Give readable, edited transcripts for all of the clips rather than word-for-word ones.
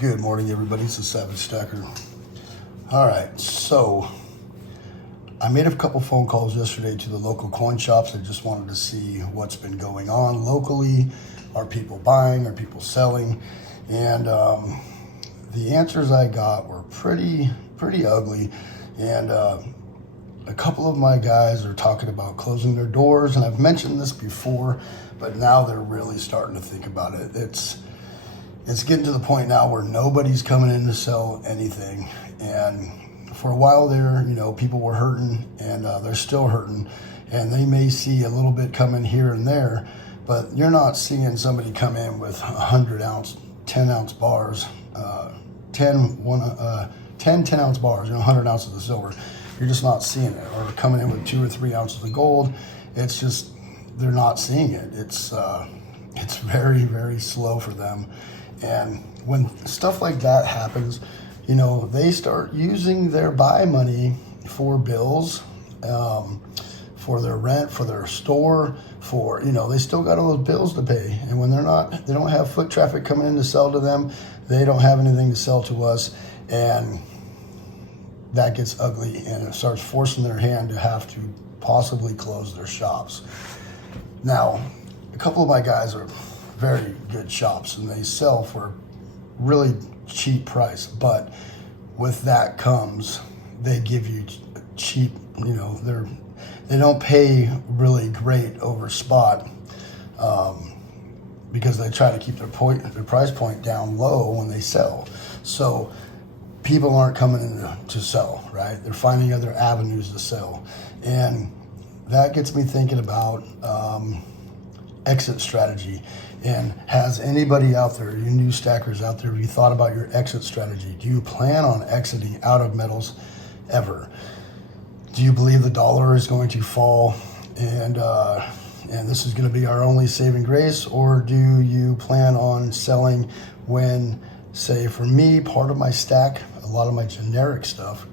Good morning, everybody. It's the Savagestacker. All right, so I made a couple phone calls yesterday to the local coin shops. I just wanted to see what's been going on locally. Are people buying? Are people selling? And the answers I got were pretty ugly. And a couple of my guys are talking about closing their doors. And I've mentioned this before, but now they're really starting to think about it. It's getting to the point now where nobody's coming in to sell anything. And for a while there, people were hurting, and they're still hurting. And they may see a little bit coming here and there, but you're not seeing somebody come in with 100-ounce, 10-ounce bars, 10 10-ounce bars, 100 ounces of silver. You're just not seeing it. Or coming in with 2 or 3 ounces of gold. It's just, they're not seeing it. It's very, very slow for them. And when stuff like that happens, they start using their buy money for bills, for their rent, for their store, for, they still got all those bills to pay. And when they don't have foot traffic coming in to sell to them, they don't have anything to sell to us. And that gets ugly, and it starts forcing their hand to have to possibly close their shops. Now, a couple of my guys are very good shops, and they sell for a really cheap price, but with that comes, they give you cheap, they don't pay really great over spot, because they try to keep their price point down low when they sell. So people aren't coming in to sell, right? They're finding other avenues to sell. And that gets me thinking about exit strategy. And has anybody out there, you new stackers out there, have you thought about your exit strategy? Do you plan on exiting out of metals ever? Do you believe the dollar is going to fall and this is going to be our only saving grace? Or do you plan on selling when, say for me, part of my stack, a lot of my generic stuff,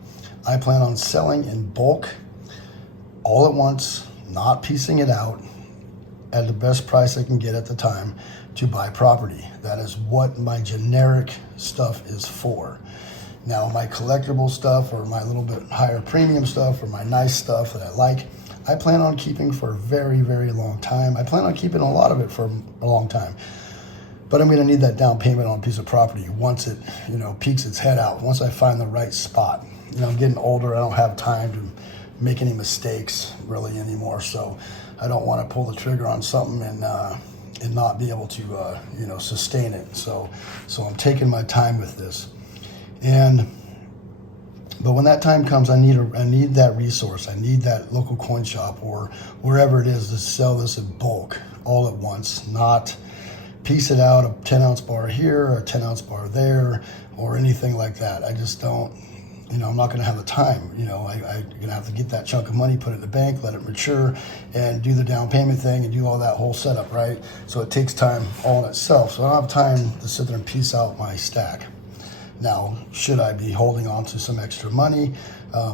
I plan on selling in bulk all at once, not piecing it out, at the best price I can get at the time to buy property. That is what my generic stuff is for. Now, my collectible stuff, or my little bit higher premium stuff, or my nice stuff that I like, I plan on keeping for a very, very long time. I plan on keeping a lot of it for a long time. But I'm going to need that down payment on a piece of property once it, peeks its head out, once I find the right spot. I'm getting older. I don't have time to make any mistakes really anymore. So I don't want to pull the trigger on something and not be able to, sustain it. So I'm taking my time with this. But when that time comes, I need that resource. I need that local coin shop or wherever it is to sell this in bulk all at once, not piece it out, a 10-ounce bar here, a 10-ounce bar there, or anything like that. I just don't, I'm not going to have the time. I'm going to have to get that chunk of money, put it in the bank, let it mature, and do the down payment thing and do all that whole setup, right? So it takes time all in itself. So I don't have time to sit there and piece out my stack. Now, should I be holding on to some extra money?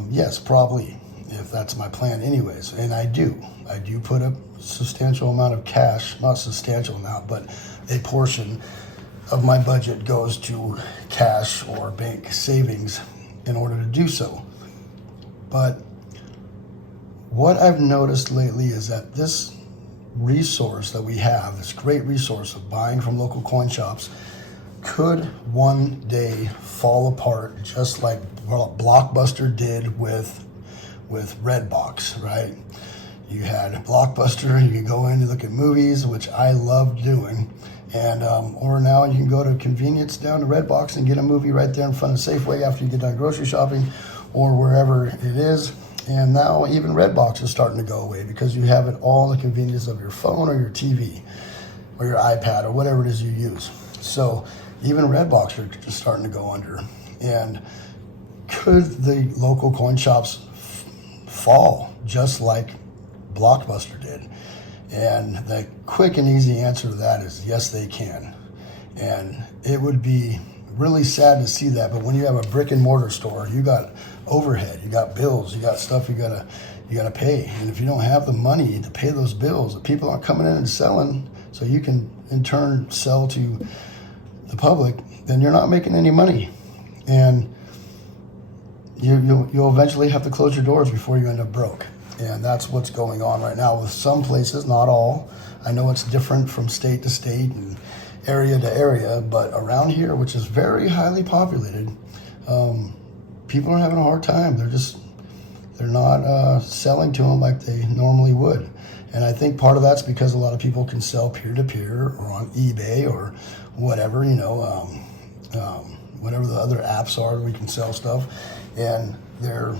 Yes, probably, if that's my plan anyways. And I do put a substantial amount of cash, not substantial amount, but a portion of my budget goes to cash or bank savings in order to do so. But what I've noticed lately is that this resource that we have, this great resource of buying from local coin shops, could one day fall apart, just like Blockbuster did with Redbox, right? You had Blockbuster, you could go in and look at movies, which I loved doing, and or now you can go to convenience down to Redbox and get a movie right there in front of Safeway after you get done grocery shopping or wherever it is. And now even Redbox is starting to go away because you have it all in the convenience of your phone or your TV or your iPad or whatever it is you use. So even Redbox are just starting to go under. And could the local coin shops fall just like Blockbuster did? And the quick and easy answer to that is yes, they can. And it would be really sad to see that, but when you have a brick and mortar store, you got overhead, you got bills, you got stuff you gotta pay. And if you don't have the money to pay those bills, the people aren't coming in and selling, so you can in turn sell to the public, then you're not making any money. And you'll eventually have to close your doors before you end up broke. And that's what's going on right now with some places, not all. I know it's different from state to state and area to area, but around here, which is very highly populated, people are having a hard time. They're not selling to them like they normally would. And I think part of that's because a lot of people can sell peer-to-peer or on eBay or whatever, whatever the other apps are, we can sell stuff. And they're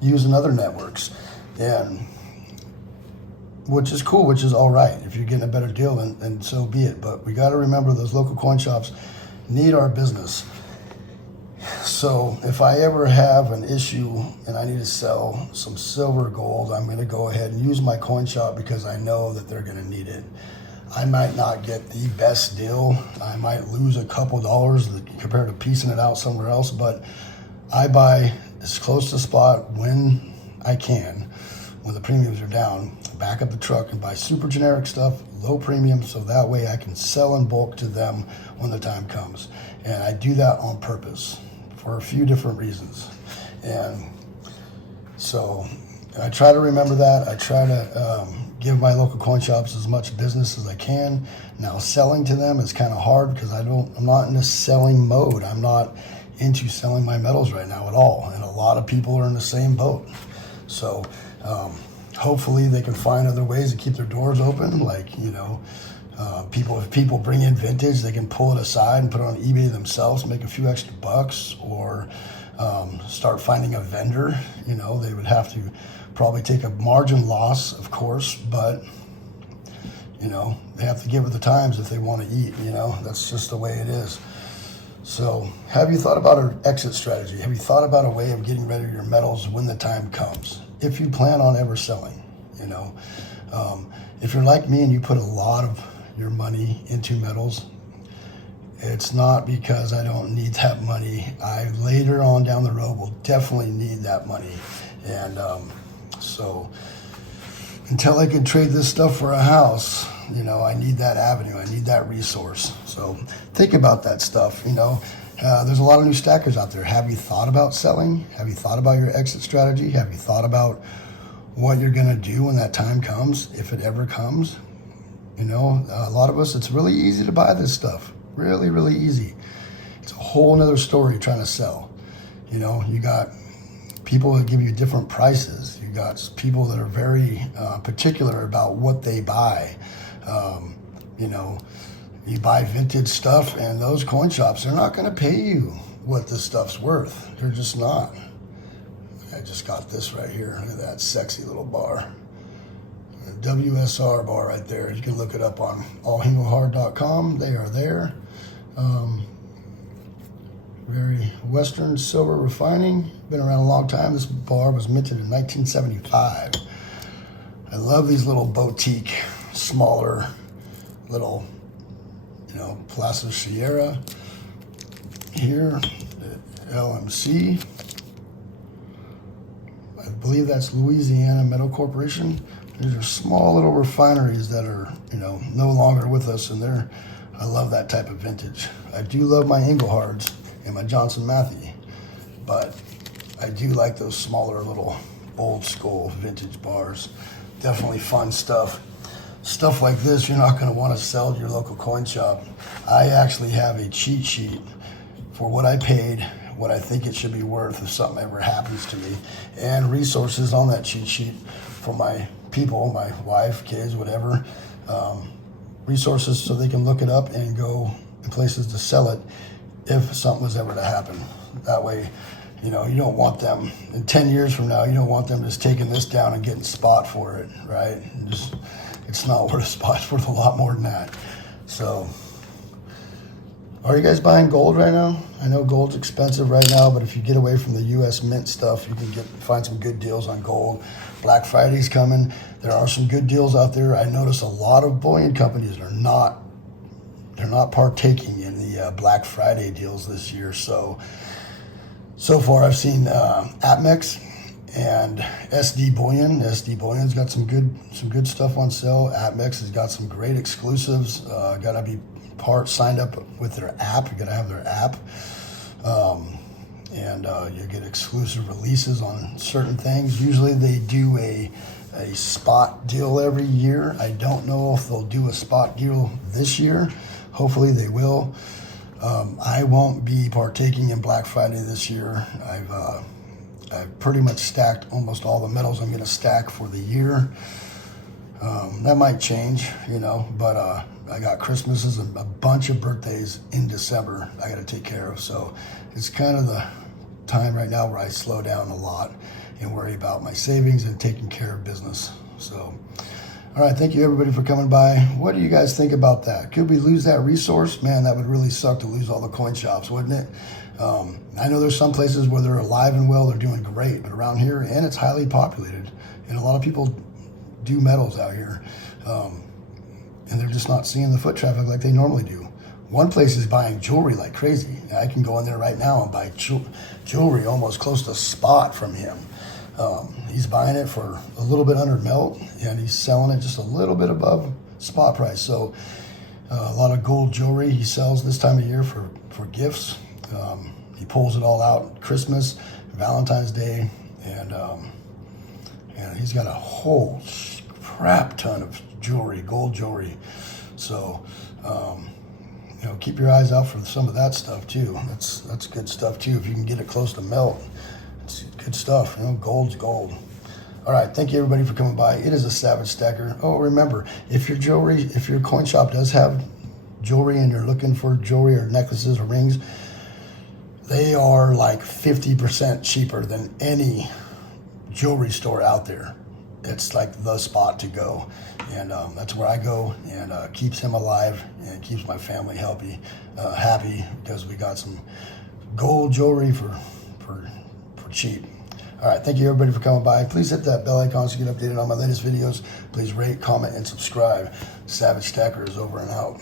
using other networks, and which is cool, which is all right. If you're getting a better deal, then so be it. But we got to remember those local coin shops need our business. So if I ever have an issue and I need to sell some silver or gold, I'm going to go ahead and use my coin shop because I know that they're going to need it. I might not get the best deal. I might lose a couple dollars compared to piecing it out somewhere else, but I buy as close to spot when I can, when the premiums are down, back up the truck and buy super generic stuff, low premium, so that way I can sell in bulk to them when the time comes. And I do that on purpose for a few different reasons. And so I try to remember that. I try to give my local coin shops as much business as I can. Now selling to them is kind of hard because I'm not in a selling mode. I'm not into selling my metals right now at all, and a lot of people are in the same boat. So hopefully they can find other ways to keep their doors open, like if people bring in vintage, they can pull it aside and put it on eBay themselves, make a few extra bucks, or start finding a vendor. They would have to probably take a margin loss, of course, but they have to give it the times if they want to eat. That's just the way it is. So have you thought about an exit strategy? Have you thought about a way of getting rid of your metals when the time comes? If you plan on ever selling, if you're like me and you put a lot of your money into metals, it's not because I don't need that money. I later on down the road will definitely need that money. And so until I can trade this stuff for a house, I need that avenue. I need that resource. So think about that stuff. There's a lot of new stackers out there. Have you thought about selling? Have you thought about your exit strategy? Have you thought about what you're going to do when that time comes, if it ever comes? A lot of us, it's really easy to buy this stuff. Really, really easy. It's a whole nother story trying to sell. You got people that give you different prices. You got people that are very particular about what they buy. You buy vintage stuff, and those coin shops, they're not going to pay you what this stuff's worth. They're just not. I just got this right here. Look at that sexy little bar. A WSR bar right there. You can look it up on allhinglehard.com. They are there. Very Western silver refining. Been around a long time. This bar was minted in 1975. I love these little boutique, smaller, little, Plaza Sierra here, LMC. I believe that's Louisiana Metal Corporation. These are small little refineries that are, no longer with us, and I love that type of vintage. I do love my Englehards and my Johnson Matthey, but I do like those smaller little old school vintage bars. Definitely fun stuff. Stuff like this, you're not going to want to sell to your local coin shop. I actually have a cheat sheet for what I paid, what I think it should be worth if something ever happens to me, and resources on that cheat sheet for my people, my wife, kids, whatever, resources so they can look it up and go in places to sell it if something was ever to happen. That way, you don't want them, in 10 years from now, you don't want them just taking this down and getting spot for it, right? It's not worth a spot. It's worth a lot more than that. So, are you guys buying gold right now? I know gold's expensive right now, but if you get away from the U.S. Mint stuff, you can find some good deals on gold. Black Friday's coming. There are some good deals out there. I notice a lot of bullion companies are not partaking in the Black Friday deals this year. So far I've seen APMEX and SD Bullion. SD Bullion's got some good stuff on sale. APMEX has got some great exclusives. Gotta be part signed up with their app. You gotta have their app. And you get exclusive releases on certain things. Usually they do a spot deal every year. I don't know if they'll do a spot deal this year. Hopefully they will. I won't be partaking in Black Friday this year. I've pretty much stacked almost all the metals I'm going to stack for the year. That might change, you know, but I got Christmases and a bunch of birthdays in December I got to take care of. So it's kind of the time right now where I slow down a lot and worry about my savings and taking care of business. So, all right, thank you everybody for coming by. What do you guys think about that? Could we lose that resource? Man, that would really suck to lose all the coin shops, wouldn't it? I know there's some places where they're alive and well, they're doing great, but around here, and it's highly populated, and a lot of people do metals out here, and they're just not seeing the foot traffic like they normally do. One place is buying jewelry like crazy. I can go in there right now and buy jewelry almost close to spot from him. He's buying it for a little bit under melt, and he's selling it just a little bit above spot price. So a lot of gold jewelry he sells this time of year for gifts. He pulls it all out Christmas, Valentine's Day, and he's got a whole crap ton of jewelry, gold jewelry. So you know, keep your eyes out for some of that stuff too. That's good stuff too. If you can get it close to melt, it's good stuff. You know, gold's gold. All right, thank you everybody for coming by. It is a Savagestacker. Oh, remember, if your coin shop does have jewelry and you're looking for jewelry or necklaces or rings, they are like 50% cheaper than any jewelry store out there. It's like the spot to go, and that's where I go, and keeps him alive and keeps my family happy because we got some gold jewelry for cheap. All right, thank you everybody for coming by. Please hit that bell icon so you get updated on my latest videos. Please rate, comment, and subscribe. Savagestacker is over and out.